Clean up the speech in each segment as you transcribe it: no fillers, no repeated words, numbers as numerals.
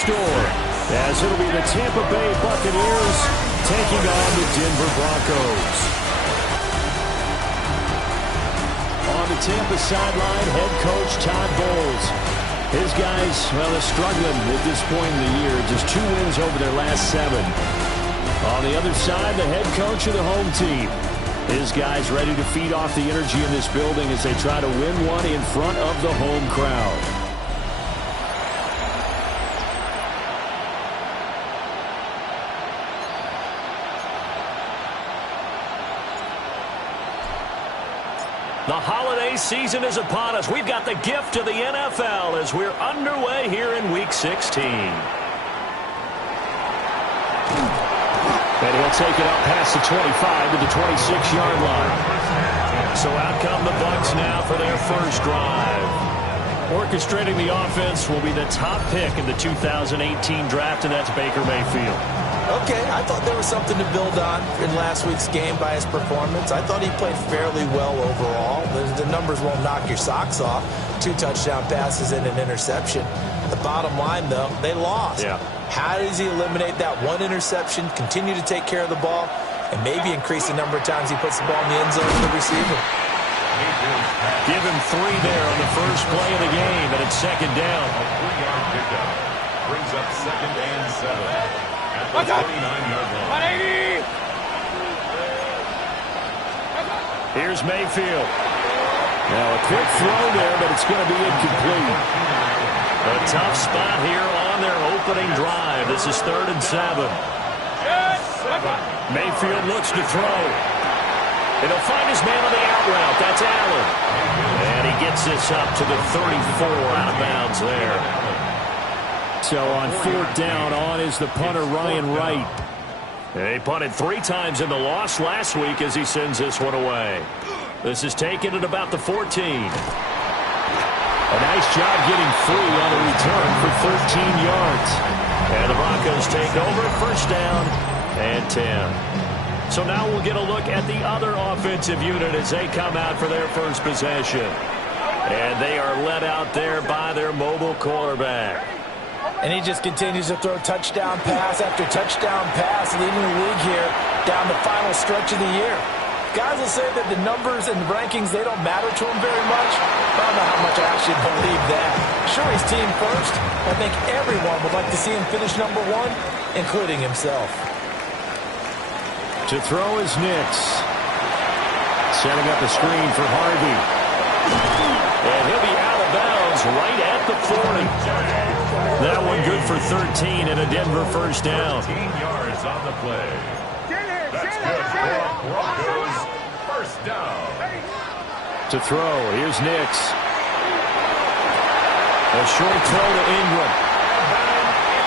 store, as it'll be the Tampa Bay Buccaneers taking on the Denver Broncos. On the Tampa sideline, head coach Todd Bowles. His guys, well, they're struggling at this point in the year. Just 2 wins over their last 7. On the other side, the head coach of the home team. His guys ready to feed off the energy in this building as they try to win one in front of the home crowd. The holiday season is upon us. We've got the gift of the NFL as we're underway here in Week 16. And he'll take it up past the 25 to the 26-yard line. So out come the Bucs now for their first drive. Orchestrating the offense will be the top pick in the 2018 draft, and that's Baker Mayfield. Okay, I thought there was something to build on in last week's game by his performance. I thought he played fairly well overall. The numbers won't knock your socks off. 2 touchdown passes and an interception. The bottom line, though, they lost. Yeah. How does he eliminate that 1 interception, continue to take care of the ball, and maybe increase the number of times he puts the ball in the end zone to the receiver? Give him 3 there on the first play of the game, and it's second down. A 3-yard pickup brings up 2nd and 7. At the 49-yard line. Here's Mayfield. Now a quick throw there, but it's going to be incomplete. A tough spot here on their opening drive. This is 3rd and 7. Mayfield looks to throw. And he'll find his man on the out route. That's Allen. And he gets this up to the 34, out of bounds there. So on 4th down, on is the punter Ryan Wright. They punted 3 times in the loss last week as he sends this one away. This is taken at about the 14. A nice job getting free on the return for 13 yards. And the Broncos take over, 1st down and 10. So now we'll get a look at the other offensive unit as they come out for their first possession. And they are led out there by their mobile quarterback. And he just continues to throw touchdown pass after touchdown pass, leading the league here down the final stretch of the year. Guys will say that the numbers and rankings, they don't matter to him very much. I don't know how much I actually believe that. Sure, he's team first. I think everyone would like to see him finish number 1, including himself. To throw is Nix. Setting up a screen for Harvey. And he'll be out of bounds right at the 40. That one good for 13 and a Denver first down. 13 yards on the play. That's good for Broncos. First down. To throw, here's Nix. A short throw to Ingram.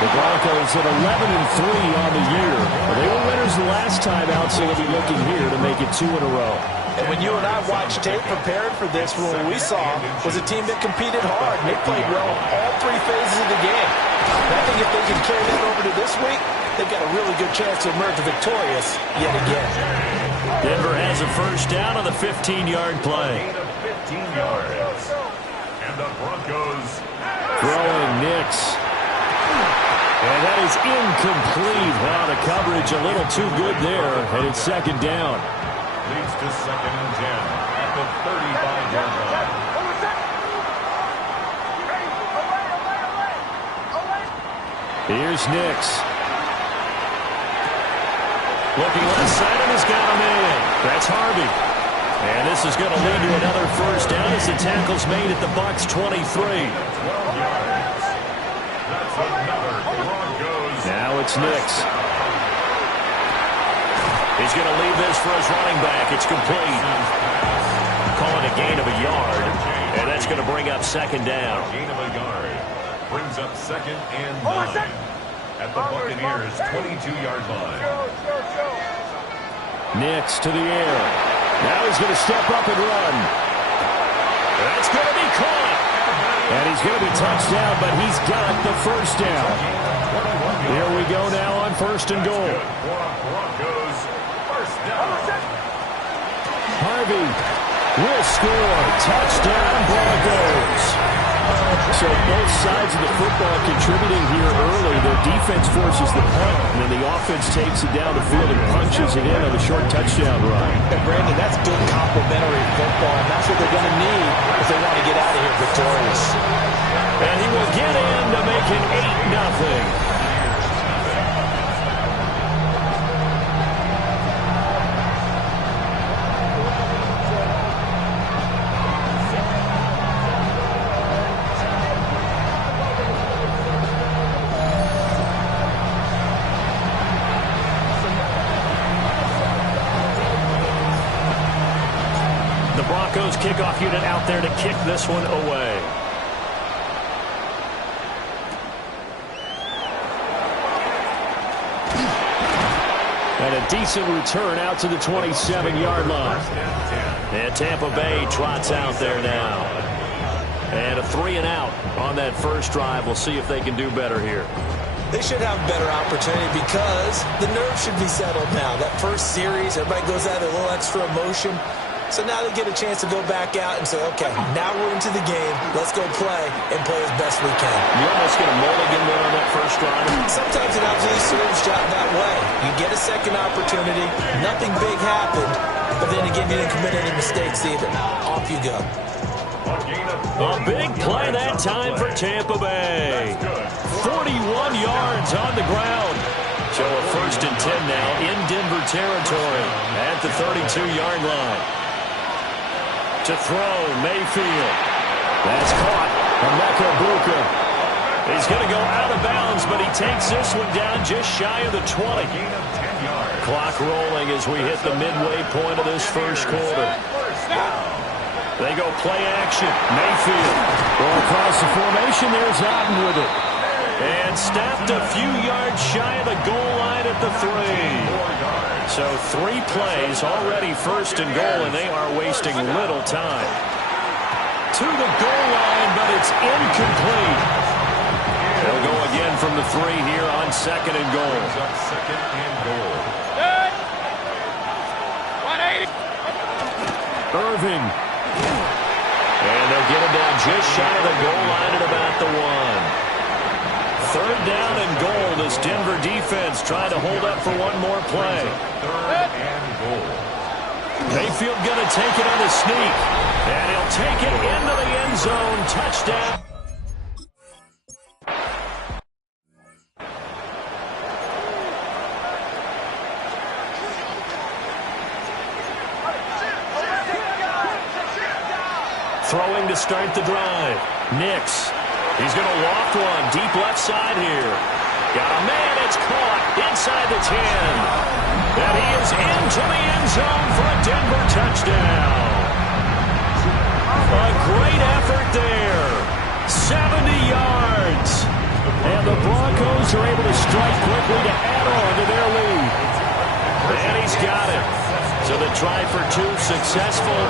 The Broncos at 11-3 on the year. Well, they were winners the last time out, so they'll be looking here to make it 2 in a row. And when you and I watched tape preparing for this, what we saw was a team that competed hard. And they played well all 3 phases of the game. And I think if they can carry that over to this week, they've got a really good chance to emerge victorious yet again. Denver has a first down on the 15-yard play. 15 yards. And the Broncos throwing Nix. And that is incomplete. Wow, the coverage a little too good there. And it's second down. Leads to 2nd and 10 at the 35-yard line. Here's Nix. Looking left side and has got a man. That's Harvey. And this is going to lead to another first down as the tackle's made at the Bucs 23. 12 yards. That's another Broncos. Now it's Nix. He's going to leave this for his running back. It's complete. Calling a gain of a yard. And that's going to bring up second down. Gain of a yard. Brings up 2nd and 9. At the Buccaneers' 22-yard line. Nix to the air. Now he's going to step up and run. That's going to be caught. And he's going to be touched down, but he's got the first down. Here we go now on 1st and goal. Harvey will score. Touchdown, Broncos. So both sides of the football contributing here early. Their defense forces the punt, and then the offense takes it down the field and punches it in on the short touchdown run. And Brandon, that's good complementary football, and that's what they're going to need if they want to get out of here victorious. And he will get in to make it 8-0. Broncos kickoff unit out there to kick this one away. And a decent return out to the 27-yard line. And Tampa Bay trots out there now. And a 3-and-out on that first drive. We'll see if they can do better here. They should have a better opportunity because the nerves should be settled now. That first series, everybody goes out a little extra emotion. So now they get a chance to go back out and say, okay, now we're into the game. Let's go play and play as best we can. You almost get a mulligan there on that first drive. Sometimes it absolutely serves that way. You get a second opportunity. Nothing big happened. But then again, you didn't commit any mistakes either. Off you go. A big play that time for Tampa Bay. 41 yards on the ground. So a 1st and 10 now in Denver territory at the 32-yard line. To throw, Mayfield. That's caught. Emeka Egbuka. He's going to go out of bounds, but he takes this one down just shy of the 20. Clock rolling as we hit the midway point of this first quarter. They go play action. Mayfield. Going across the formation. There's Otten with it. And snapped a few yards shy of the goal line at the 3. So 3 plays, already 1st and goal, and they are wasting little time. To the goal line, but it's incomplete. They'll go again from the 3 here on 2nd and goal. Irving. And they'll get him down just shy of the goal line at about the 1. 3rd down and goal. This Denver defense trying to hold up for one more play. 3rd and goal. Mayfield going to take it on the sneak. And he'll take it into the end zone. Touchdown. Throwing to start the drive. Nix. He's going to loft one deep left side here. Got a man. It's caught inside the 10. And he is into the end zone for a Denver touchdown. A great effort there. 70 yards. And the Broncos are able to strike quickly to add on to their lead. And he's got it. So the try for 2 successful.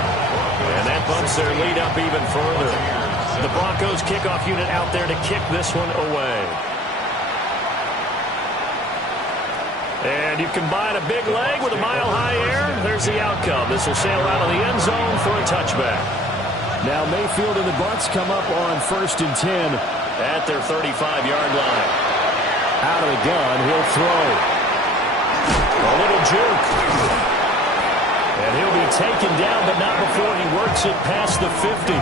And that bumps their lead up even further. The Broncos kickoff unit out there to kick this one away. And you combine a big leg with a mile-high air. There's the outcome. This will sail out of the end zone for a touchback. Now Mayfield and the Bucs come up on 1st and 10 at their 35-yard line. Out of the gun, he'll throw. A little juke. And he'll be taken down, but not before he works it past the 50.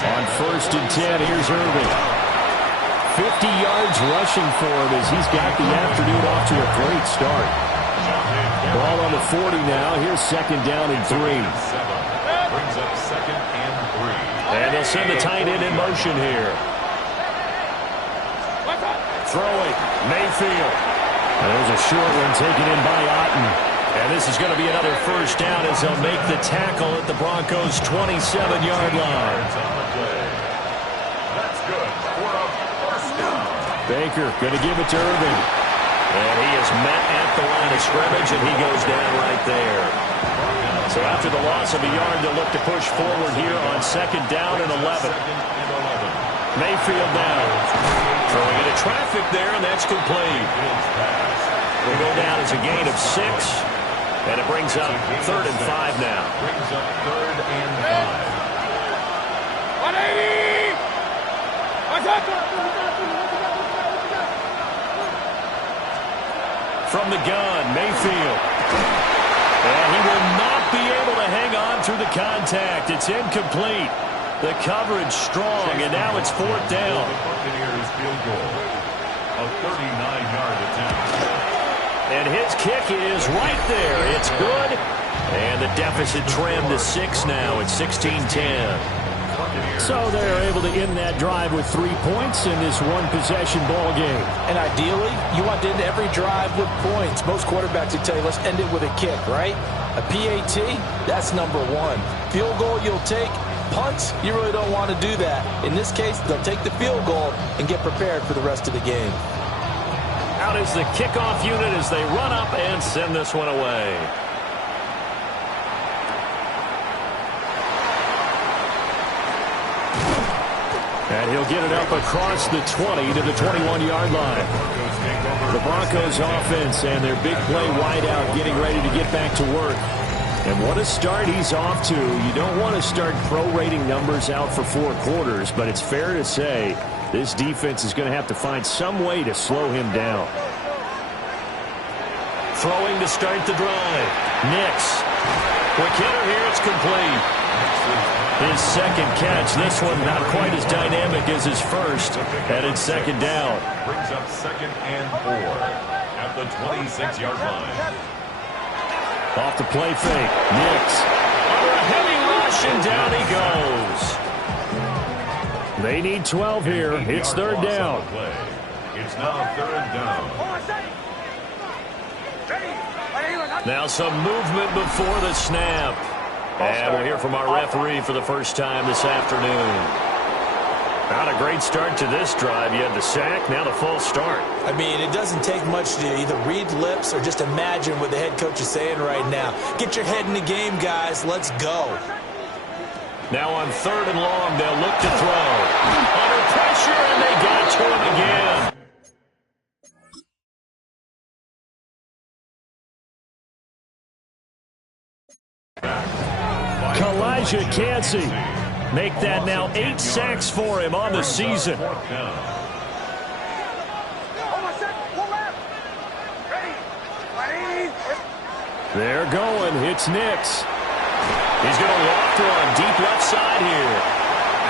On 1st and 10, here's Irving. 50 yards rushing for him as he's got the afternoon off to a great start. Ball on the 40 now. Here's 2nd down and 3. Brings up 2nd and 3. And they'll send the tight end in motion here. Throwing, Mayfield. And there's a short one taken in by Otten. And this is going to be another 1st down as they'll make the tackle at the Broncos' 27-yard line. That's good for a 1st down. Baker going to give it to Irving. And he is met at the line of scrimmage, and he goes down right there. So after the loss of a yard, they'll look to push forward here on 2nd down and 11. Mayfield down. Throwing into traffic there, and that's complete. will go down as a gain of 6. And it brings up 3rd and 5 now. Brings up 3rd and 5. 180! From the gun, Mayfield. And he will not be able to hang on through the contact. It's incomplete. The coverage strong, and now it's 4th down. The Buccaneers field goal. A 39-yard attempt. And his kick is right there. It's good. And the deficit trimmed to 6 now. It's 16-10. So they're able to end that drive with 3 points in this one-possession ball game. And ideally, you want to end every drive with points. Most quarterbacks would tell you, let's end it with a kick, right? A PAT, that's number 1. Field goal you'll take. Punts, you really don't want to do that. In this case, they'll take the field goal and get prepared for the rest of the game. Out is the kickoff unit as they run up and send this one away. And he'll get it up across the 20 to the 21-yard line. The Broncos offense and their big play wideout getting ready to get back to work. And what a start he's off to. You don't want to start prorating numbers out for 4 quarters, but it's fair to say this defense is going to have to find some way to slow him down. Throwing to start the drive. Nix. Quick hitter here. It's complete. His second catch. This one not quite as dynamic as his first. And it's 2nd down. Brings up 2nd and 4 at the 26-yard line. Off the play fake. Nix. Under a heavy rush, and down he goes. They need 12 here. It's 3rd down. It's now 3rd down. Now some movement before the snap. And we'll hear from our referee for the first time this afternoon. Not a great start to this drive. You had the sack, now the false start. I mean, it doesn't take much to either read lips or just imagine what the head coach is saying right now. Get your head in the game, guys. Let's go. Now on 3rd and long, they'll look to throw. Under pressure, and they got to him again. Kalijah Kancey. Make that now 8 sacks for him on the season. They're going. It's Nix. He's going to loft one deep left side here.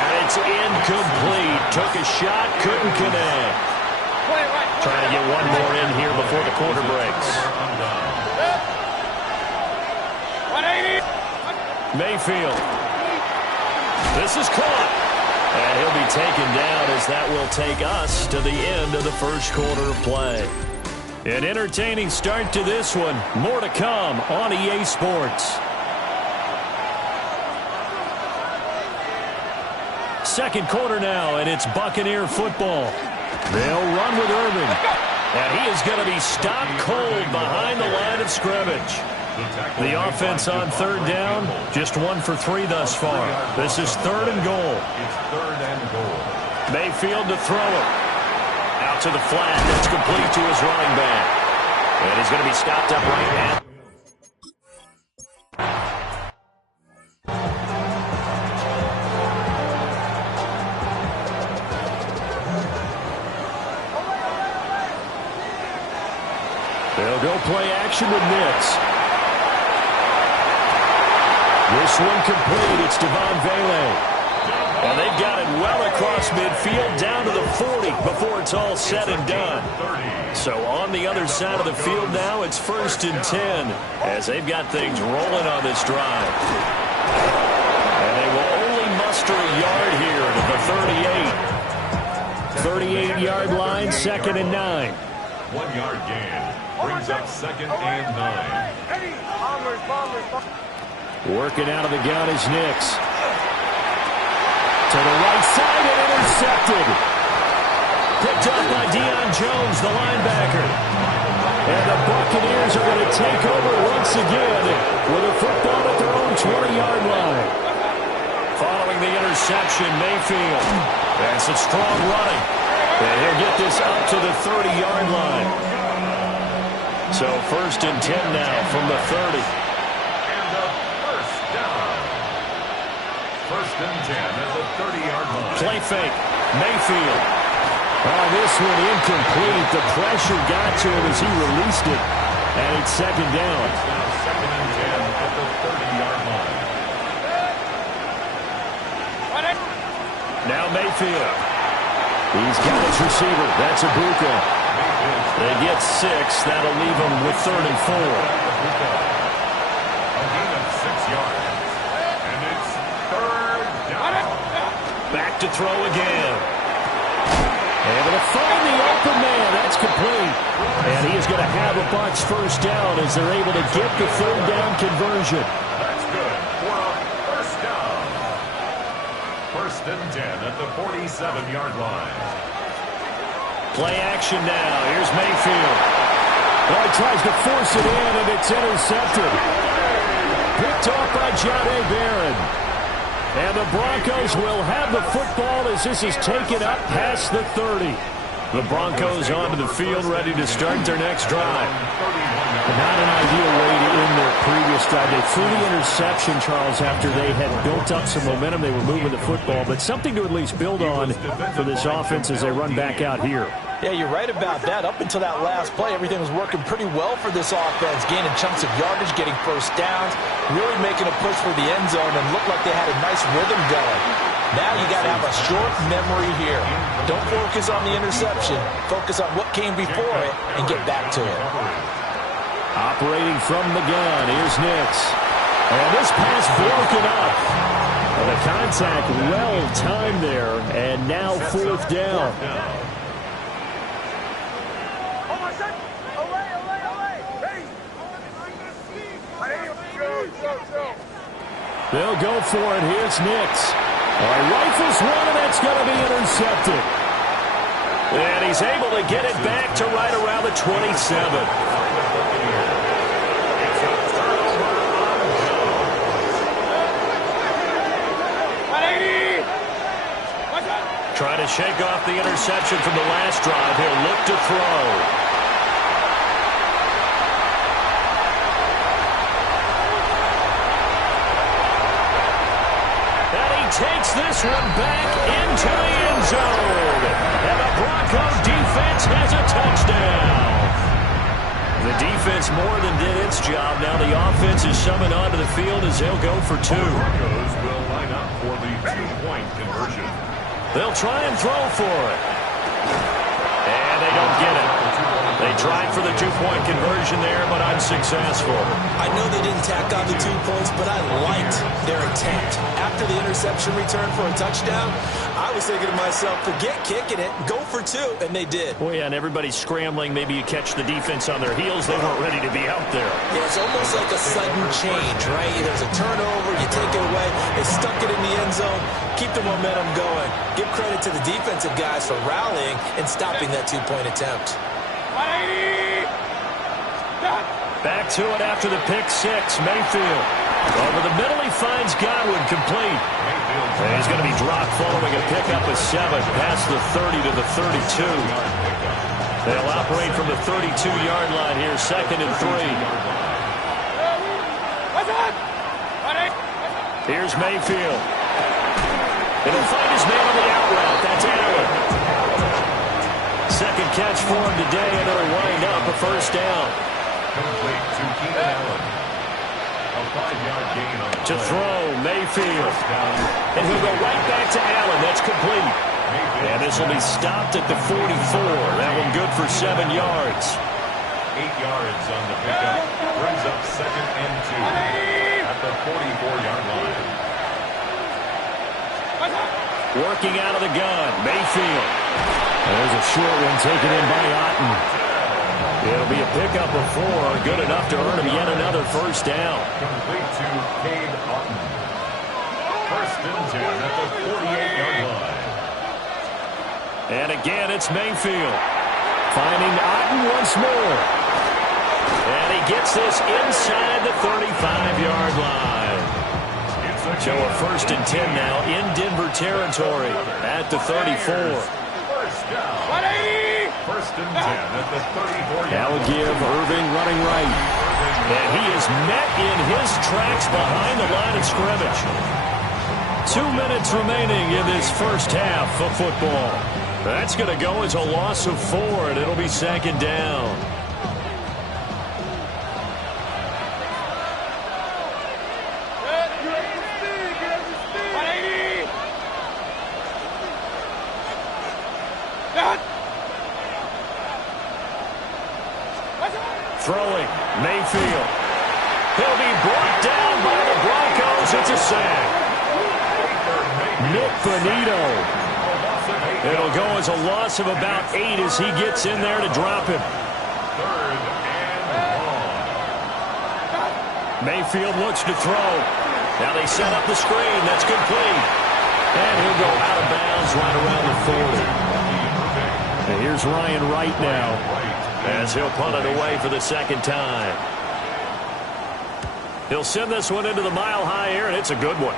And it's incomplete. Took a shot, couldn't connect. Trying to get one more in here before the quarter breaks. Mayfield. This is caught. And he'll be taken down as that will take us to the end of the first quarter of play. An entertaining start to this one. More to come on EA Sports. Second quarter now, and it's Buccaneer football. They'll run with Irvin. And he is going to be stopped cold behind the line of scrimmage. The offense on 3rd down, just 1 for 3 thus far. This is 3rd and goal. It's 3rd and goal. Mayfield to throw it. Out to the flat. That's complete to his running back. And he's going to be stopped up right now. They'll go play action with Nix. This one complete. It's Devon Vele. And they've got it well across midfield down to the 40 before it's all said and done. So on the other side of the field now, it's 1st and 10 as they've got things rolling on this drive. And they will only muster a yard here to the 38. 38-yard line, 2nd and 9. 1 yard gain. Brings up 2nd and 9. Working out of the gun is Nix. To the right side and intercepted. Picked up by Deion Jones, the linebacker. And the Buccaneers are going to take over once again with a football at their own 20-yard line. Following the interception, Mayfield. That's a strong running. And he'll get this up to the 30-yard line. So 1st and 10 now from the 30. And a first down. 1st and 10 at the 30-yard line. Play fake. Mayfield. Oh, this one incomplete. The pressure got to him as he released it. And it's 2nd down. Now 2nd and 10 at the 30-yard line. Now Mayfield. He's got his receiver. That's Ibuka. They get 6. That'll leave them with 3rd and 4. A gain of 6 yards. And it's 3rd down. Back to throw again. Able to find the open man. That's complete. And he is going to have a Bucs 1st down as they're able to get the 3rd down conversion. That's good for a 1st down. 1st and 10 at the 47-yard line. Play action now. Here's Mayfield. Oh, he tries to force it in, and it's intercepted. Picked off by Jahdae Barron. And the Broncos will have the football as this is taken up past the 30. The Broncos onto the field, ready to start their next drive. Not an ideal way to end their previous drive. They threw the interception, Charles, after they had built up some momentum. They were moving the football, but something to at least build on for this offense as they run back out here. Yeah, you're right about that. Up until that last play, everything was working pretty well for this offense, gaining chunks of yardage, getting 1st downs, really making a push for the end zone, and looked like they had a nice rhythm going. Now you got to have a short memory here. Don't focus on the interception. Focus on what came before it and get back to it. Operating from the gun, here's Nix. And this pass broken up. And the contact well timed there, and now 4th down. They'll go for it. Here's Nix. Rifles one, and that's going to be intercepted. And he's able to get it back to right around the 27. Trying to shake off the interception from the last drive. He'll look to throw. Takes this one back into the end zone. And the Bronco defense has a touchdown. The defense more than did its job. Now the offense is summoned onto the field as they'll go for 2. The Broncos will line up for the 2-point conversion. They'll try and throw for it. And they don't get it. They tried for the 2-point conversion there, but unsuccessful. I know they didn't tack on the 2 points, but I liked their attempt. After the interception return for a touchdown, I was thinking to myself, forget kicking it, go for 2, and they did. Well, yeah, and everybody's scrambling. Maybe you catch the defense on their heels. They weren't ready to be out there. Yeah, it's almost like a sudden change, right? There's a turnover, you take it away, they stuck it in the end zone, keep the momentum going. Give credit to the defensive guys for rallying and stopping that 2-point attempt. Back to it after the pick 6. Mayfield. Over the middle, he finds Godwin complete. And he's going to be dropped following a pickup of 7 past the 30 to the 32. They'll operate from the 32-yard line here, 2nd and 3. Here's Mayfield. It'll find his man on the out route. That's Allen. 2nd catch for him today, and it'll wind up a 1st down. Complete to Keenan Allen. A 5-yard gain on the To throw, Mayfield. And he'll go right back to Allen. That's complete. And this will be stopped at the 44. That one good for 7 yards. 8 yards on the pickup. Brings up 2nd and 2 at the 44-yard line. Working out of the gun, Mayfield. There's a short one taken in by Otten. It'll be a pickup of 4, good enough to earn him yet another 1st down. Complete to Cade Otton. 1st and 10 at the 48-yard line. And again, it's Mayfield. Finding Otten once more. And he gets this inside the 35-yard line. So a 1st and 10 now in Denver territory at the 34. First down. First and 10 at the 34-yard Now a give, Irving running right. And he is met in his tracks behind the line of scrimmage. 2 minutes remaining in this first half of football. That's going to go as a loss of 4, and it'll be second down. Throwing, Mayfield. He'll be brought down by the Broncos. It's a sack. Nick Bonito. It'll go as a loss of about 8 as he gets in there to drop him. Third and long. Mayfield looks to throw. Now they set up the screen. That's complete. And he'll go out of bounds right around the 40. And here's Ryan Wright now, as he'll punt it away for the second time. He'll send this one into the mile-high air, and it's a good one.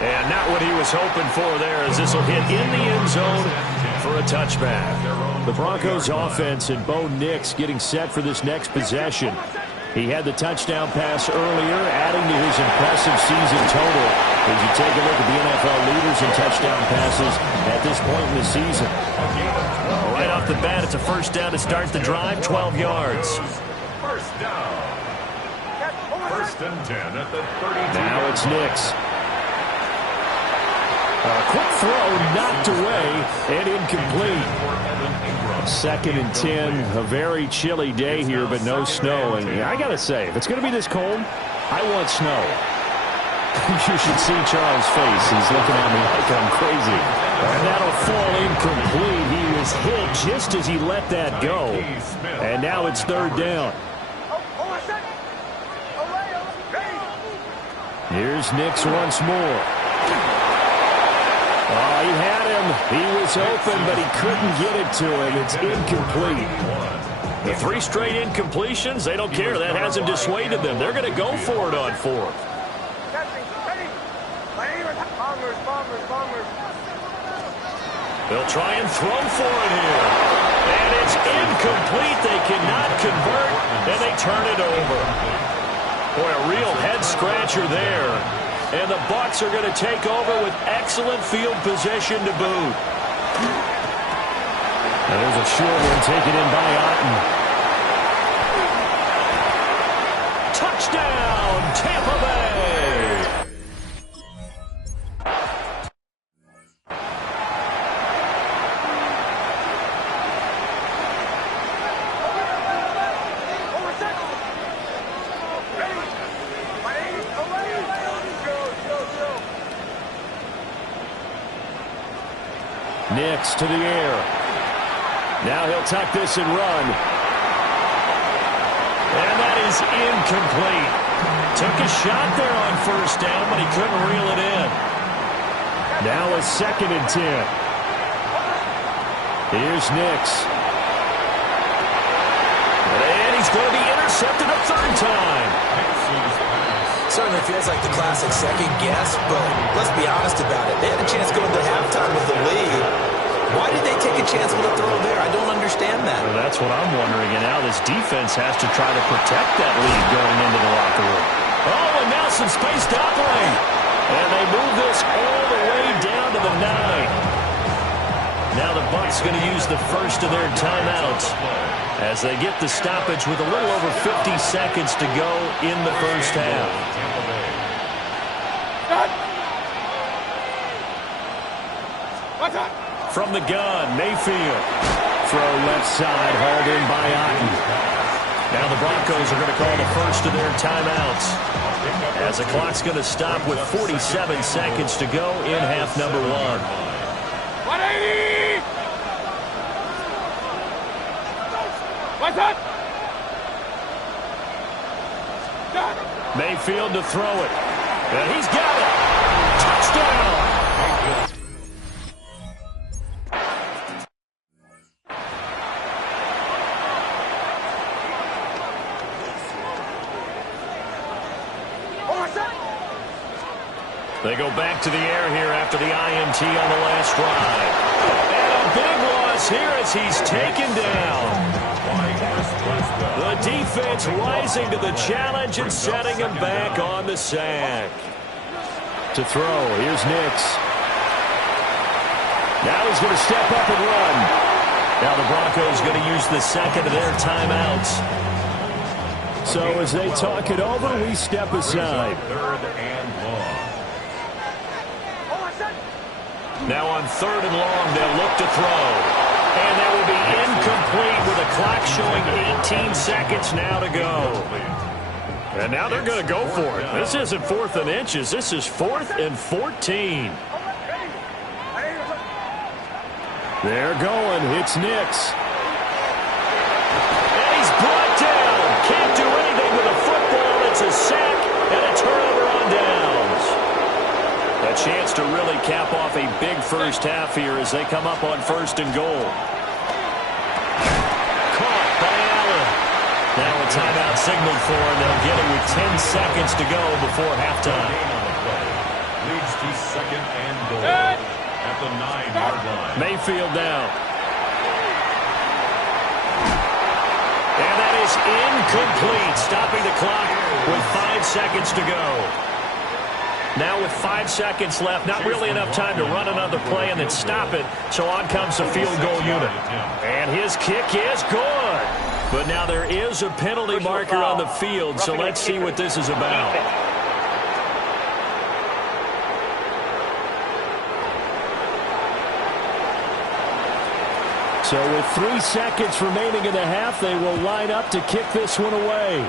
And not what he was hoping for there, as this will hit in the end zone for a touchback. The Broncos offense and Bo Nix getting set for this next possession. He had the touchdown pass earlier, adding to his impressive season total. As you take a look at the NFL leaders in touchdown passes at this point in the season. Right off the bat, it's a first down to start the drive, 12 yards. First down. First and 10 at the 32. Now it's Nix. A quick throw knocked away and incomplete. Second and 10, a very chilly day here, but no snow. And I got to say, if it's going to be this cold, I want snow. You should see Charles' face. He's looking at me like I'm crazy. And that'll fall incomplete. He was hit just as he let that go. And now it's third down. Here's Nix once more. Oh, he had him. He was open, but he couldn't get it to him. It's incomplete. The 3 straight incompletions, they don't care. That hasn't dissuaded them. They're going to go for it on 4th. They'll try and throw for it here. And it's incomplete. They cannot convert, and they turn it over. Boy, a real head-scratcher there. And the Bucs are going to take over with excellent field position to boot. Now there's a short one taken in by Otten. Touchdown, Tampa Bay! Nix to the air. Now he'll tuck this and run. And that is incomplete. Took a shot there on first down, but he couldn't reel it in. Now a second and 10. Here's Nix. And he's going to be intercepted a third time. Certainly feels like the classic second guess, but let's be honest about it. They had a chance going to halftime with the lead. Why did they take a chance with a throw there? I don't understand that. Well, that's what I'm wondering. And now this defense has to try to protect that lead going into the locker room. Oh, and now some space to operate. And they move this all the way down to the 9. Now the Bucs going to use the first of their timeouts as they get the stoppage with a little over 50 seconds to go in the first half. From the gun, Mayfield. Throw left side, hauled in by Otten. Now the Broncos are going to call the first of their timeouts, as the clock's going to stop with 47 seconds to go in half number 1. 180! What's up? Mayfield to throw it. And he's got it. Touchdown! They go back to the air here after the INT on the last drive. And a big loss here as he's taken down. The defense rising to the challenge and setting him back on the sack. To throw, here's Nix. Now he's going to step up and run. Now the Broncos going to use the second of their timeouts. So as they talk it over, we step aside. Third and long. Now on third and long, they'll look to throw. And that will be incomplete with the clock showing 18 seconds now to go. And now they're going to go for it. This isn't 4th and inches. This is 4th and 14. They're going. It's Nix. And he's brought down. Can't do anything with a football. It's a sack and a turnover on downs. A chance to really cap off a big first half here as they come up on 1st and goal. Caught by Allen. Now a timeout signaled for, and they'll get it with 10 seconds to go before halftime. Leads to 2nd and goal at the 9-yard line. Mayfield down. And that is incomplete, stopping the clock with 5 seconds to go. Now with 5 seconds left, not really enough time to run another play and then stop it, so on comes the field goal unit. And his kick is good. But now there is a penalty marker on the field, so let's see what this is about. So with 3 seconds remaining in the half, they will line up to kick this one away.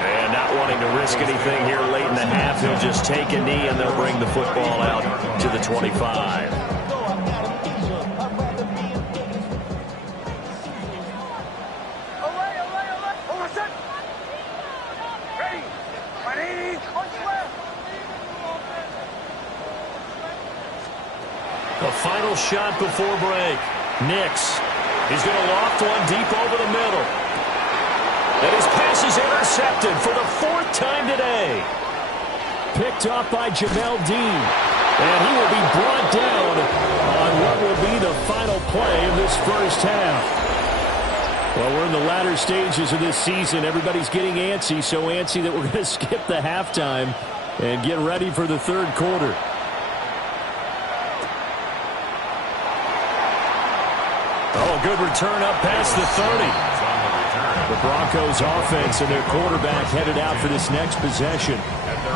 And not wanting to risk anything here late in the half, he'll just take a knee and they'll bring the football out to the 25. The final shot before break. Nix. He's going to loft one deep over the middle. And his pass is intercepted for the 4th time today. Picked off by Jamel Dean. And he will be brought down on what will be the final play of this first half. Well, we're in the latter stages of this season. Everybody's getting antsy, so antsy that we're going to skip the halftime and get ready for the 3rd quarter. Oh, good return up past the 30. The Broncos offense and their quarterback headed out for this next possession.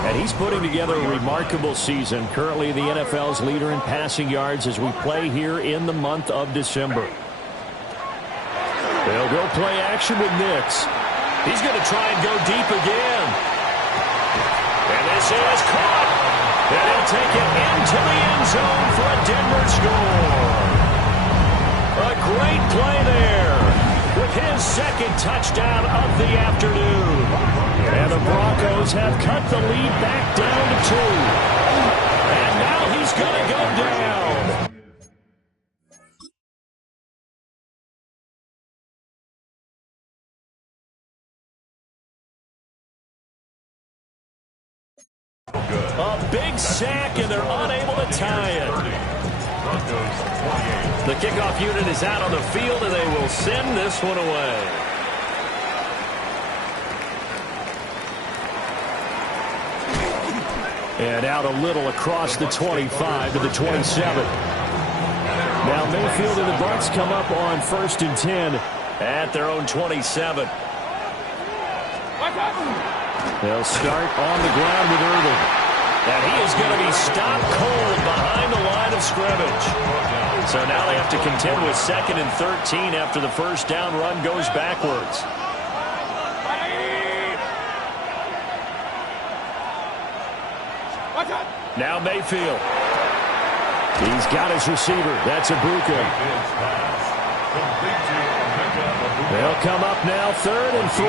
And he's putting together a remarkable season. Currently the NFL's leader in passing yards as we play here in the month of December. They'll go play action with Nix. He's going to try and go deep again. And this is caught. And he'll take it into the end zone for a Denver score. A great play there with his 2nd touchdown of the afternoon. And the Broncos have cut the lead back down to 2. And now he's going to go down. A big sack, and they're unable to tie it. The kickoff unit is out on the field, and they will send this one away. And out a little across the 25 to the 27. Now Mayfield and the Bucs come up on 1st and 10 at their own 27. They'll start on the ground with Irvin. And he is going to be stopped cold behind the line of scrimmage. So now they have to contend with 2nd and 13 after the first down run goes backwards. Now Mayfield. He's got his receiver. That's Ibuka. They'll come up now 3rd and 3.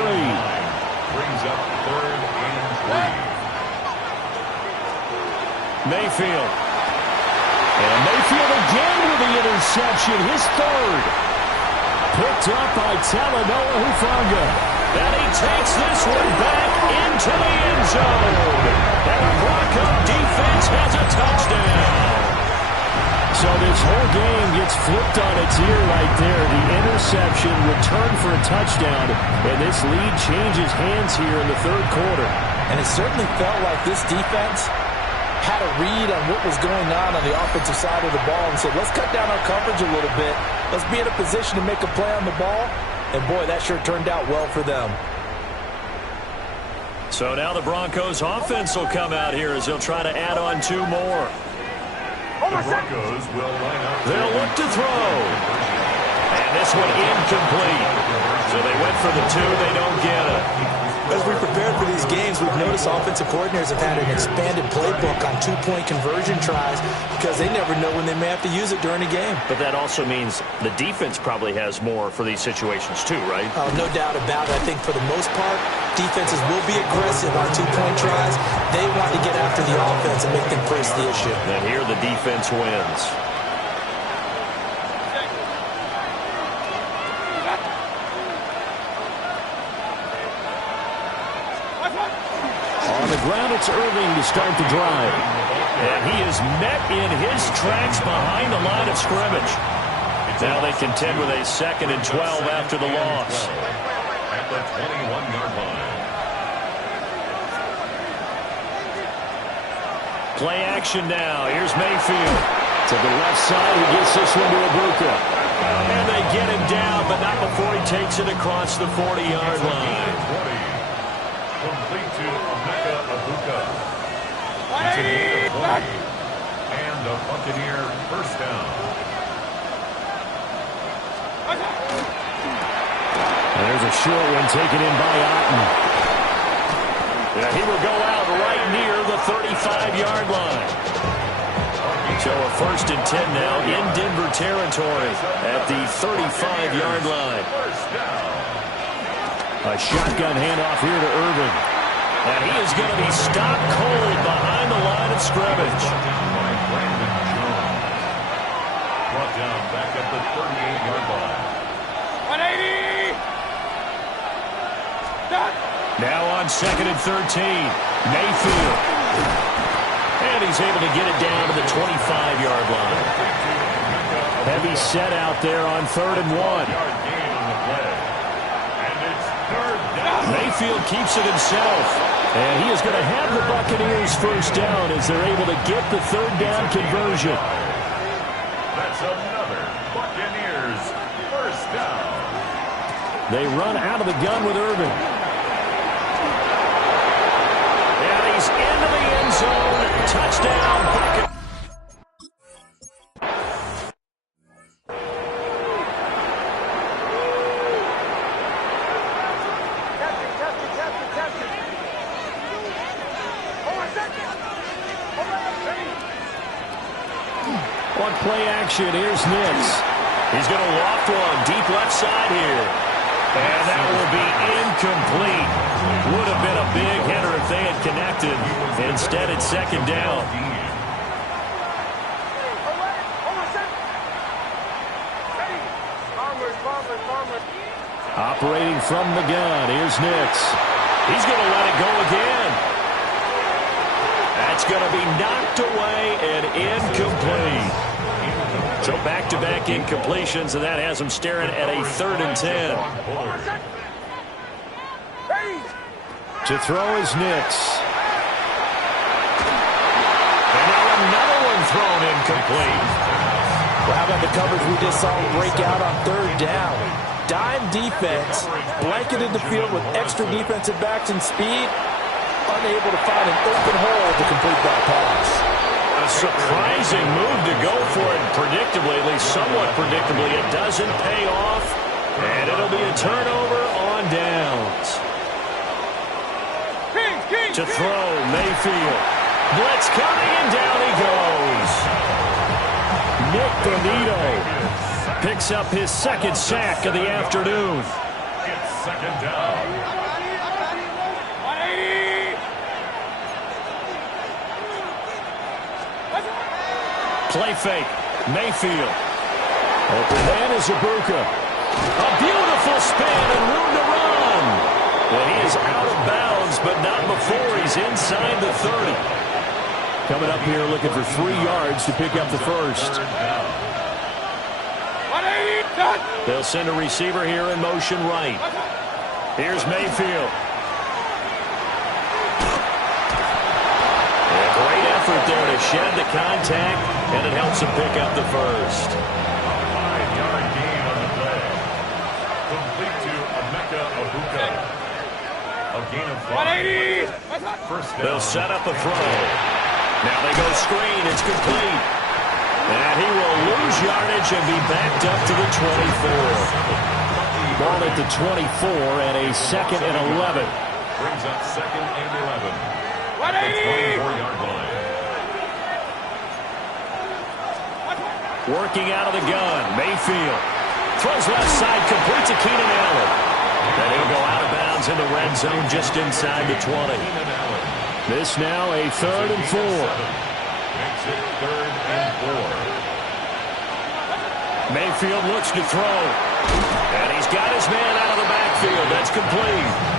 Brings up 3rd and 3. Mayfield. And Mayfield again with the interception. His 3rd. Picked up by Talanoa Hufanga. And he takes this one back into the end zone. And the Bronco defense has a touchdown. So this whole game gets flipped on its ear right there. The interception, return for a touchdown, and this lead changes hands here in the third quarter. And it certainly felt like this defense had a read on what was going on the offensive side of the ball and said, let's cut down our coverage a little bit. Let's be in a position to make a play on the ball. And, boy, that sure turned out well for them. So now the Broncos offense will come out here as they'll try to add on 2 more. The Broncos will line up. They'll look to throw. And this one incomplete. So they went for the 2. They don't get it. As we prepared for these games, we've noticed offensive coordinators have had an expanded playbook on 2-point conversion tries because they never know when they may have to use it during a game. But that also means the defense probably has more for these situations too, right? No doubt about it. I think for the most part, defenses will be aggressive on 2-point tries. They want to get after the offense and make them press the issue. And here the defense wins. On the ground, it's Irving to start the drive. And he is met in his tracks behind the line of scrimmage. Now they contend with a 2nd and 12 after the loss. At the 21-yard line. Play action now. Here's Mayfield. To the left side, he gets this one to Ibuka. And they get him down, but not before he takes it across the 40-yard line. Complete to Emeka Ibuka. It's a gain of 20. And the Buccaneer first down. And there's a short one taken in by Otten. Yeah, he will go out right near the 35-yard line. So a 1st and 10 now in Denver territory at the 35-yard line. A shotgun handoff here to Irving. And he is going to be stopped cold behind the line of scrimmage. By Brandon Jones. Brought down back at the 38-yard line. 180! Done! Now on 2nd and 13, Mayfield. And he's able to get it down to the 25-yard line. Heavy set out there on 3rd and 1. Yard gain on the play. And it's 3rd down. Mayfield keeps it himself. And he is going to have the Buccaneers first down as they're able to get the 3rd down conversion. That's another Buccaneers first down. They run out of the gun with Irving. And he's into the end zone. Touchdown, Buccaneers. On play action, here's Nix. He's going to loft one deep left side here. And that will be incomplete. Would have been a big hitter if they had connected. Instead, it's 2nd down. Operating from the gun, here's Nix. He's going to let it go again. That's going to be knocked away and incomplete. So back-to-back incompletions, and that has him staring at a 3rd and 10. To throw is Nix. And now another one thrown incomplete. Well, how about the coverage we just saw break out on 3rd down? Dime defense, blanketed the field with extra defensive backs and speed, unable to find an open hole to complete that pass. A surprising move to go for it, predictably, at least somewhat predictably. It doesn't pay off, and it'll be a turnover on downs. To throw, Mayfield. Blitz coming, and down he goes. Nick Bonito picks up his 2nd sack of the afternoon. It's 2nd down. 180! Play fake, Mayfield. Open man is Ibuka. A beautiful spin and room to run. And he is out of bounds, but not before he's inside the 30. coming up here looking for 3 yards to pick up the first. They'll send a receiver here in motion right. Here's Mayfield. A great effort there to shed the contact, and it helps him pick up the first. A 5-yard gain on the play. Complete to Emeka Egbuka. A gain of 5. First down. They'll set up a throw. Now they go screen. It's complete. And he will lose yardage and be backed up to the 24. Ball at the 24 and a 2nd and 11. Brings up 2nd and 11. At the 24-yard line. Working out of the gun. Mayfield throws left side, complete to Keenan Allen. And he'll go out of bounds in the red zone just inside the 20. This now a 3rd and 4. Makes it 3rd and 4. Mayfield looks to throw. And he's got his man out of the backfield. That's complete.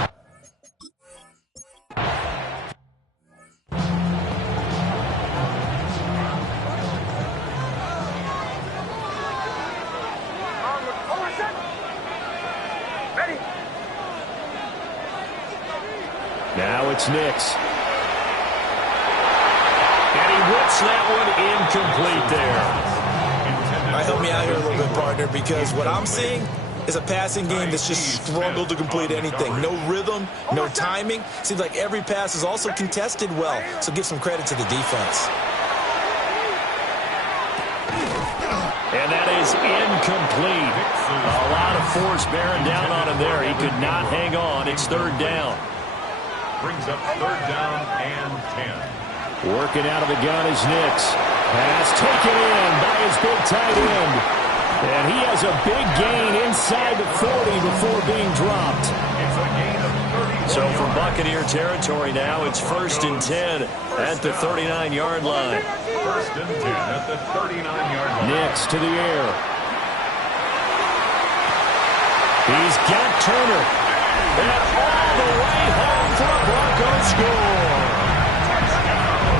Now it's Nix. And he whips that one incomplete there. Help me out here a little bit, partner, because what I'm seeing is a passing game that's just struggled to complete anything. No rhythm, no timing. Seems like every pass is also contested well, so give some credit to the defense. And that is incomplete. A lot of force bearing down on him there. He could not hang on. It's 3rd down. Brings up 3rd down and 10. Working out of the gun is Nix. Pass taken in by his big tight end. And he has a big gain inside the 40 before being dropped. It's a gain of 30. So from Buccaneer territory now, it's 1st and 10 at the 39-yard line. 1st and 10 at the 39-yard line. Nix to the air. He's got Turner. And all the way home for a Broncos score.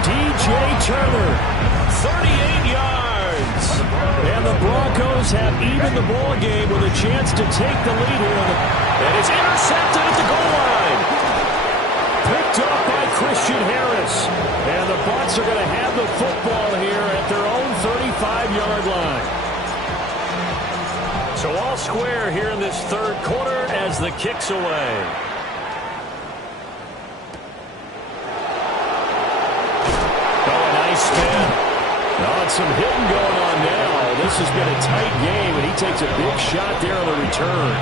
DJ Turner. 38 yards. And the Broncos have evened the ball game with a chance to take the lead here. And it's intercepted at the goal line. Picked up by Christian Harris. And the Bucs are going to have the football here at their own 35-yard line. So all square here in this 3rd quarter as the kick's away. Oh, a nice spin. Some hitting going on now. This has been a tight game, and he takes a big shot there on the return.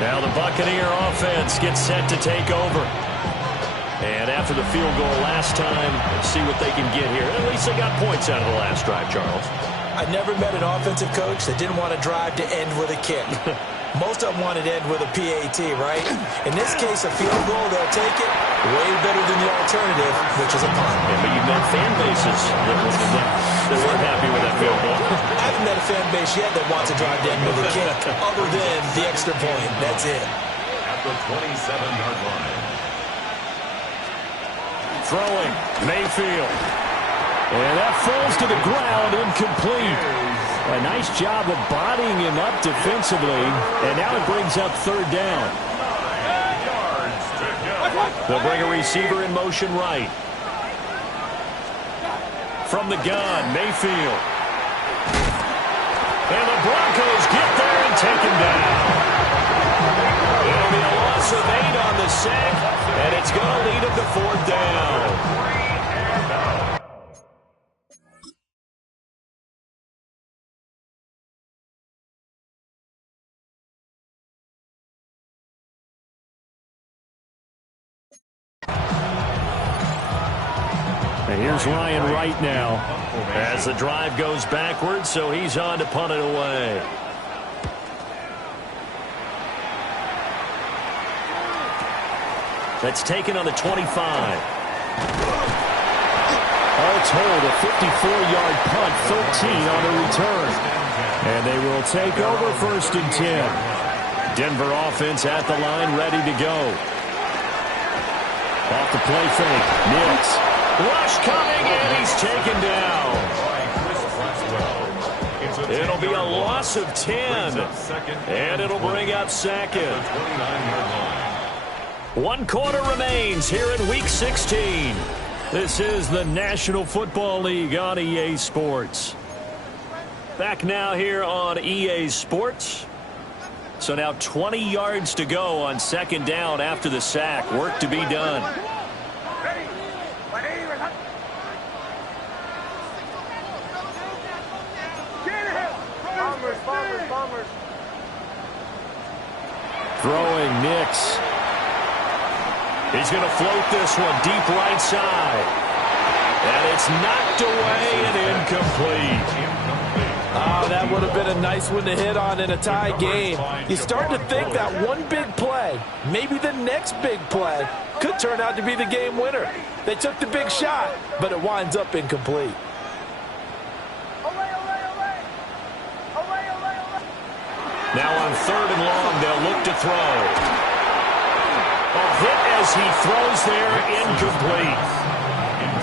Now the Buccaneer offense gets set to take over. And after the field goal last time, let's see what they can get here. At least they got points out of the last drive, Charles. I never met an offensive coach that didn't want to drive to end with a kick. Most of them wanted to end with a PAT, right? In this case, a field goal, they'll take it. Way better than the alternative, which is a punt. Yeah, but you've met fan bases that weren't happy with that field goal. I haven't met a fan base yet that wants to drive to end with a kick, other than the extra point. That's it. At the 27-yard line. Throwing, Mayfield. And that falls to the ground, incomplete. A nice job of bodying him up defensively. And now it brings up 3rd down. They'll bring a receiver in motion right. From the gun, Mayfield. And the Broncos get there and take him down. It'll be a loss of 8 on the sack, and it's going to lead him to 4th down. And here's Ryan Wright now. As the drive goes backwards, so he's on to punt it away. That's taken on the 25. All told, a 54-yard punt, 13 on the return. And they will take over 1st and 10. Denver offense at the line, ready to go. Off the play fake. Nix. Rush coming, and he's taken down. It'll be a loss of 10, and it'll bring up second. 1 quarter remains here in Week 16. This is the National Football League on EA Sports. Back now here on EA Sports. So now 20 yards to go on second down after the sack. Work to be done. Throwing Nix. He's going to float this one deep right side. And it's knocked away and incomplete. That would have been a nice one to hit on in a tie game. You start to think that one big play, maybe the next big play, could turn out to be the game winner. They took the big shot, but it winds up incomplete. Now on 3rd and long, they'll look to throw. A hit as he throws there, incomplete.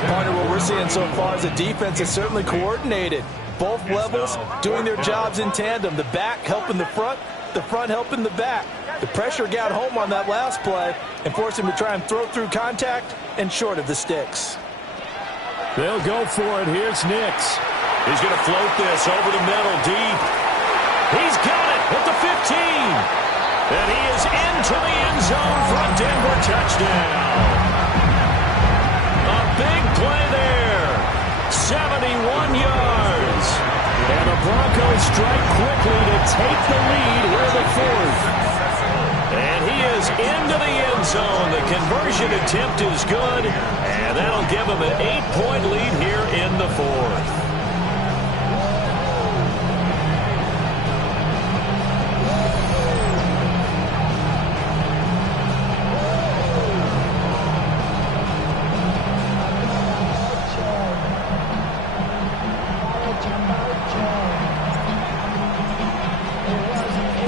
Partner, what we're seeing so far is the defense is certainly coordinated. Both levels doing their jobs in tandem. The back helping the front helping the back. The pressure got home on that last play and forced him to try and throw through contact and short of the sticks. They'll go for it. Here's Nix. He's going to float this over the middle deep. He's got it at the 15. And he is into the end zone for a Denver touchdown. A big play there. 71 yards. And the Broncos strike quickly to take the lead here in the 4th. And he is into the end zone. The conversion attempt is good. And that'll give him an 8-point lead here in the 4th.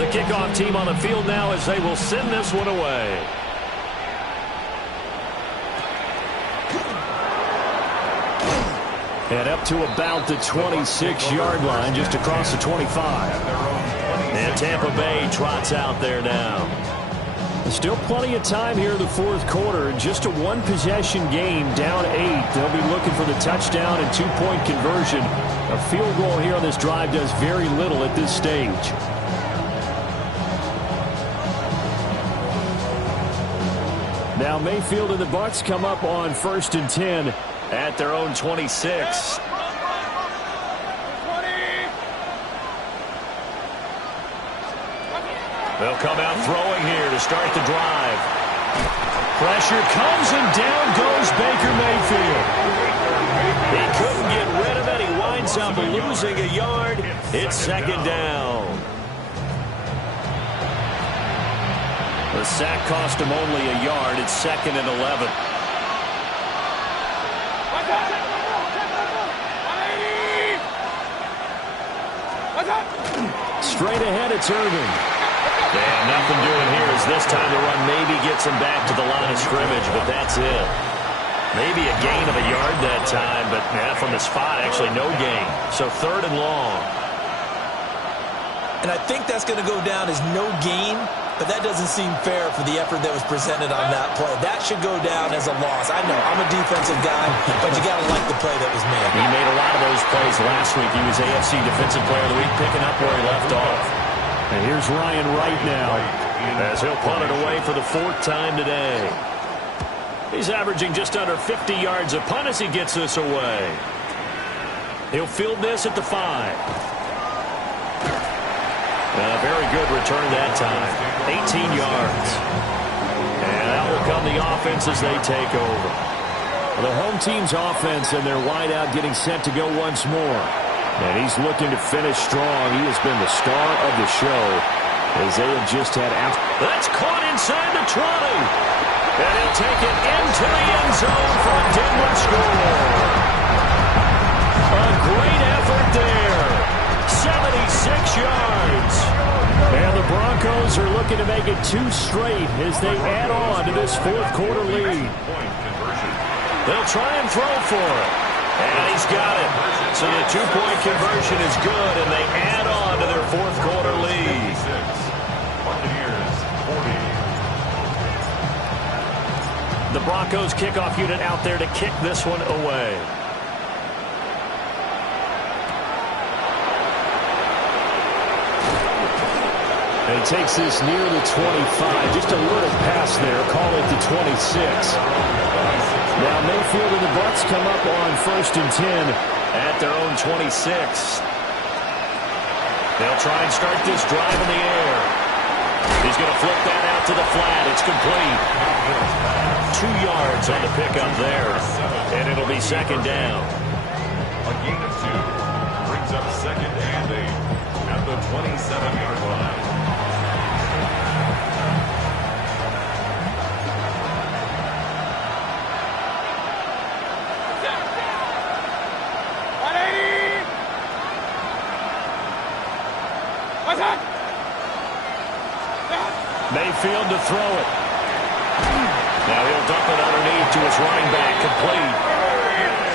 Kickoff team on the field now as they will send this one away. And up to about the 26-yard line, just across the 25. And Tampa Bay trots out there now. Still plenty of time here in the 4th quarter. Just a one-possession game, down 8. They'll be looking for the touchdown and 2-point conversion. A field goal here on this drive does very little at this stage. Now Mayfield and the Bucs come up on 1st and 10 at their own 26. They'll come out throwing here to start the drive. Pressure comes and down goes Baker Mayfield. He couldn't get rid of it. He winds up losing a yard. It's 2nd down. The sack cost him only a yard. It's 2nd and 11. Straight ahead, it's Irving. Yeah, nothing doing here as this time the run maybe gets him back to the line of scrimmage, but that's it. Maybe a gain of a yard that time, but from the spot, actually no gain. So 3rd and long. And I think that's going to go down as no gain, but that doesn't seem fair for the effort that was presented on that play. That should go down as a loss. I know, I'm a defensive guy, but you got to like the play that was made. He made a lot of those plays last week. He was AFC Defensive Player of the Week, picking up where he left off. And here's Ryan Wright now, as he'll punt it away for the 4th time today. He's averaging just under 50 yards a punt as he gets this away. He'll field this at the 5. A very good return that time. 18 yards. And out will come the offense as they take over. The home team's offense and their wideout getting set to go once more. And he's looking to finish strong. He has been the star of the show as they have just had... That's caught inside the 20. And he'll take it into the end zone for a Denver score. A great effort there. 76 yards. And the Broncos are looking to make it 2 straight as they add on to this 4th quarter lead. They'll try and throw for it. And he's got it. So the two-point conversion is good, and they add on to their fourth quarter lead. Buccaneers 40. The Broncos kickoff unit out there to kick this one away. And he takes this near the 25. Just a little pass there. Call it the 26. Now Mayfield and the Bucs come up on 1st and 10 at their own 26. They'll try and start this drive in the air. He's going to flip that out to the flat. It's complete. 2 yards on the pickup there. And it'll be second down. A gain of 2 brings up second and 8 at the 27-yard line. Mayfield to throw it. Now he'll dump it underneath to his running back. Complete.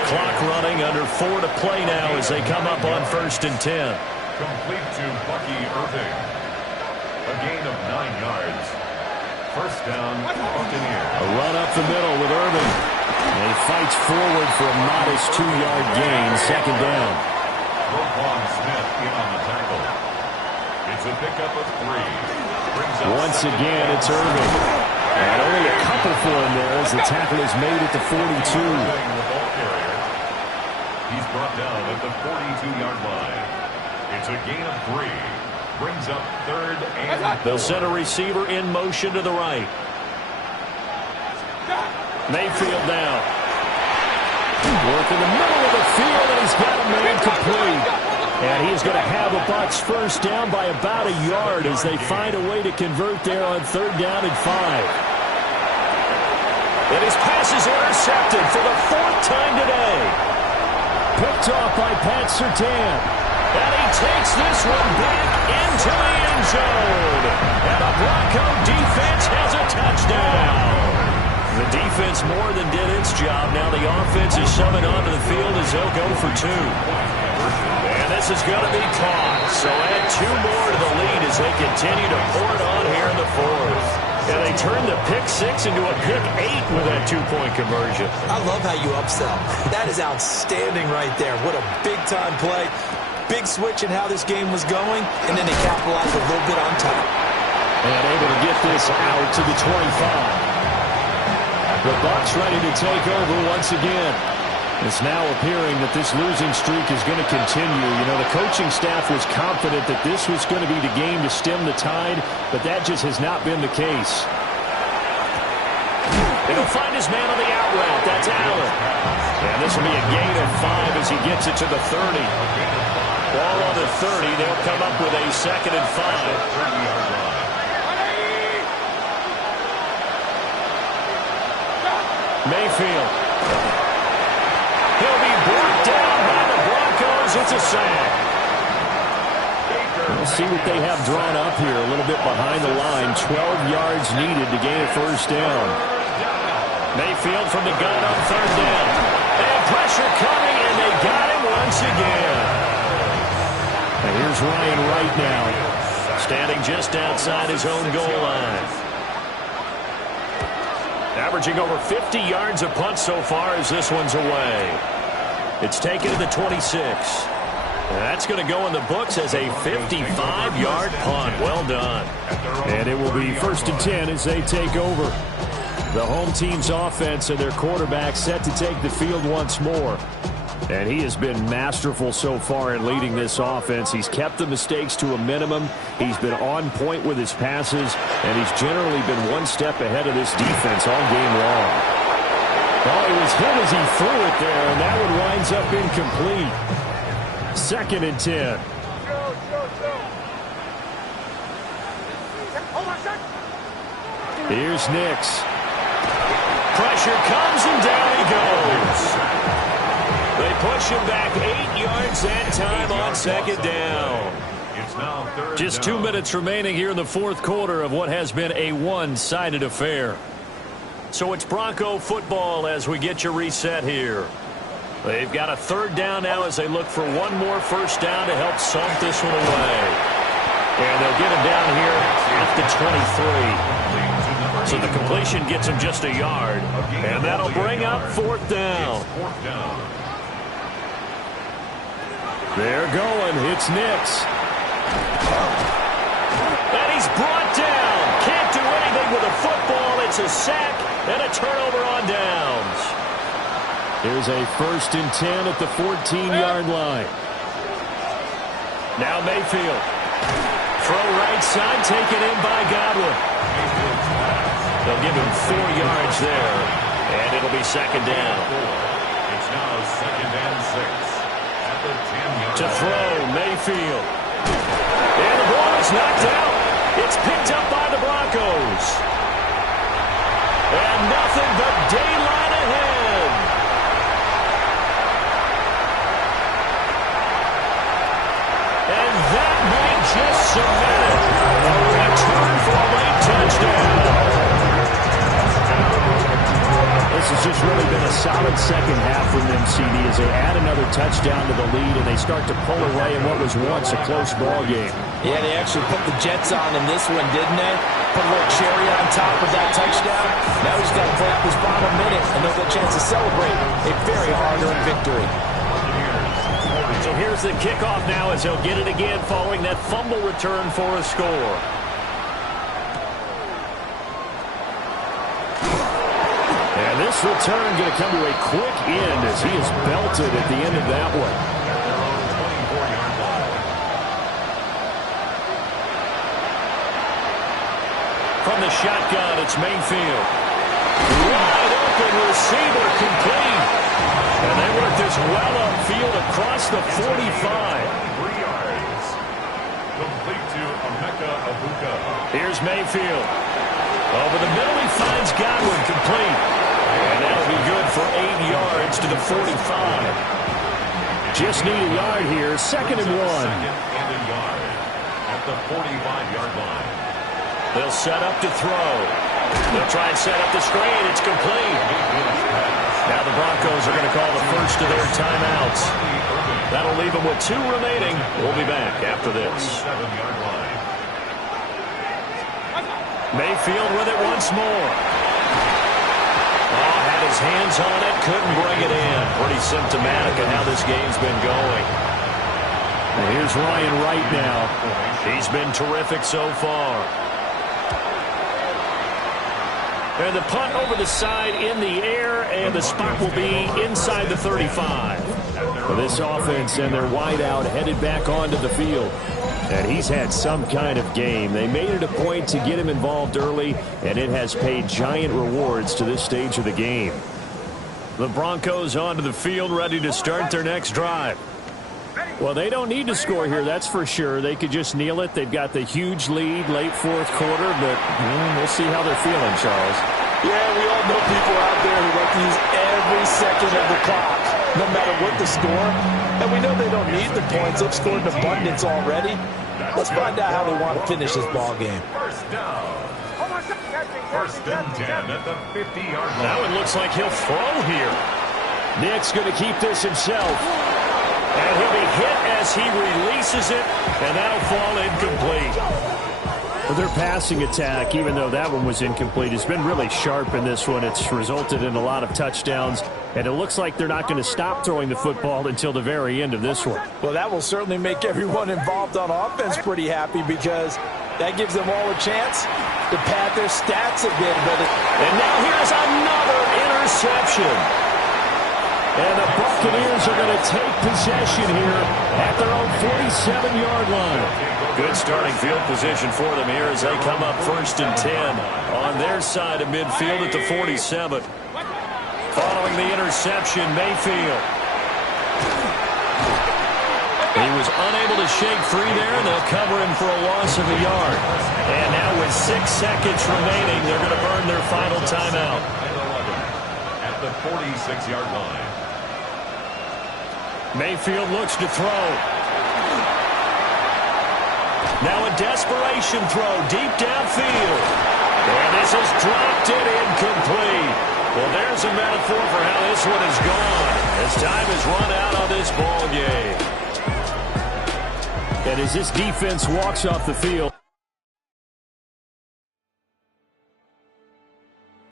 Clock running, under 4 to play now as they come up on 1st and 10. Complete to Bucky Irving. A gain of 9 yards. First down, Buccaneers. A run up the middle with Irving. And he fights forward for a modest 2-yard gain. Second down. Roquan Smith in on the tackle. It's a pickup of 3. Once again, it's Irving. And only a couple for him there as the tackle is made at the 42. He's brought down at the 42-yard line. It's a gain of 3. Brings up 3rd and 4. They'll send a receiver in motion to the right. Mayfield now. Work in the middle of the field, and he's got a man complete. And he's going to have a Bucs first down by about a yard as they find a way to convert there on 3rd down and 5. And his pass is intercepted for the 4th time today. Picked off by Pat Surtain. And he takes this one back into the end zone. And the Bronco defense has a touchdown. The defense more than did its job. Now the offense is summoned onto the field as they'll go for 2. And this is going to be caught. So add 2 more to the lead as they continue to pour it on here in the 4th. And they turn the pick 6 into a pick 8 with that 2-point conversion. I love how you upsell. That is outstanding right there. What a big-time play. Big switch in how this game was going, and then they capitalized a little bit on top. And able to get this out to the 25. The Bucs ready to take over once again. It's now appearing that this losing streak is going to continue. You know, the coaching staff was confident that this was going to be the game to stem the tide, but that just has not been the case. And he'll find his man on the out route. That's Allen. And this will be a gain of 5 as he gets it to the 30. Ball on the 30. They'll come up with a 2nd and 5. Mayfield. He'll be brought down by the Broncos. It's a sack. We'll see what they have drawn up here a little bit behind the line. 12 yards needed to gain a first down. Mayfield from the gun on 3rd down. They have pressure coming, and they got him once again. And here's Ryan Wright now, standing just outside his own goal line. Averaging over 50 yards a punt so far as this one's away. It's taken to the 26. That's going to go in the books as a 55-yard punt. Well done. And it will be 1st and 10 as they take over. The home team's offense and their quarterback set to take the field once more. And he has been masterful so far in leading this offense. He's kept the mistakes to a minimum. He's been on point with his passes, and he's generally been one step ahead of this defense all game long. Well, it was him as he threw it there, and that one winds up incomplete. 2nd and 10. Here's Nix. Pressure comes, and down he goes. They push him back 8 yards that time on 2nd down. It's now 3rd Just down. 2 minutes remaining here in the 4th quarter of what has been a one-sided affair. So it's Bronco football as we get you reset here. They've got a third down now as they look for one more first down to help salt this one away. And they'll get him down here at the 23. So the completion gets him just a yard. And that'll bring up fourth down. They're going. It's Nix. And he's brought down. Can't do anything with a football. It's a sack and a turnover on downs. Here's a 1st and 10 at the 14-yard line. Now Mayfield. Throw right side, taken in by Godwin. They'll give him 4 yards there, and it'll be second down. It's now 2nd and 6 at the 10-yard line. To throw, Mayfield. And the ball is knocked out. It's picked up by the Broncos. And nothing but daylight ahead. And that might just cement it. A return for a late touchdown. This has just really been a solid second half from them, CD, as they add another touchdown to the lead and they start to pull away in what was once a close ball game. Yeah, they actually put the Jets on in this one, didn't they? Put a little cherry on top of that touchdown. Now he's got to play up this final minute, and they'll get a chance to celebrate a very hard-earned victory. So here's the kickoff now as they'll get it again following that fumble return for a score. And this return going to come to a quick end as he is belted at the end of that one. From the shotgun, it's Mayfield. Wide open receiver, complete. And they work this well upfield across the 45. 3 yards. Complete to Emeka Egbuka. Here's Mayfield. Over the middle, he finds Godwin, complete. And that'll be good for 8 yards to the 45. Just need a yard here, 2nd and 1. 2nd and a yard at the 45-yard line. They'll set up to throw. They'll try and set up the screen. It's complete. Now the Broncos are going to call the first of their timeouts. That'll leave them with 2 remaining. We'll be back after this. 7-yard line. Mayfield with it once more. Oh, had his hands on it, couldn't bring it in. Pretty symptomatic of how this game's been going. And here's Ryan Wright now. He's been terrific so far. And the punt over the side in the air, and the spot will be inside the 35. For this offense and their wideout headed back onto the field. And he's had some kind of game. They made it a point to get him involved early, and it has paid giant rewards to this stage of the game. The Broncos onto the field, ready to start their next drive. Well, they don't need to score here, that's for sure. They could just kneel it. They've got the huge lead late 4th quarter, but we'll see how they're feeling, Charles. Yeah, we all know people out there who like to use every second of the clock, no matter what the score. And we know they don't need the points. They've scored in abundance already. Let's find out how they want to finish this ball game. First down. 1st and 10 at the 50-yard line. Now it looks like he'll throw here. Nick's going to keep this himself. And he'll be hit as he releases it, and that'll fall incomplete. Well, their passing attack, even though that one was incomplete, has been really sharp in this one. It's resulted in a lot of touchdowns, and it looks like they're not going to stop throwing the football until the very end of this one. Well, that will certainly make everyone involved on offense pretty happy because that gives them all a chance to pad their stats a bit. And now here's another interception. And the Buccaneers are going to take possession here at their own 47-yard line. Good starting field position for them here as they come up 1st and 10 on their side of midfield at the 47. Following the interception, Mayfield. He was unable to shake free there, and they'll cover him for a loss of a yard. And now with 6 seconds remaining, they're going to burn their final timeout. At the 46-yard line. Mayfield looks to throw. Now a desperation throw deep downfield. And this is dropped and incomplete. Well, there's a metaphor for how this one is gone as time has run out on this ball game. And as this defense walks off the field.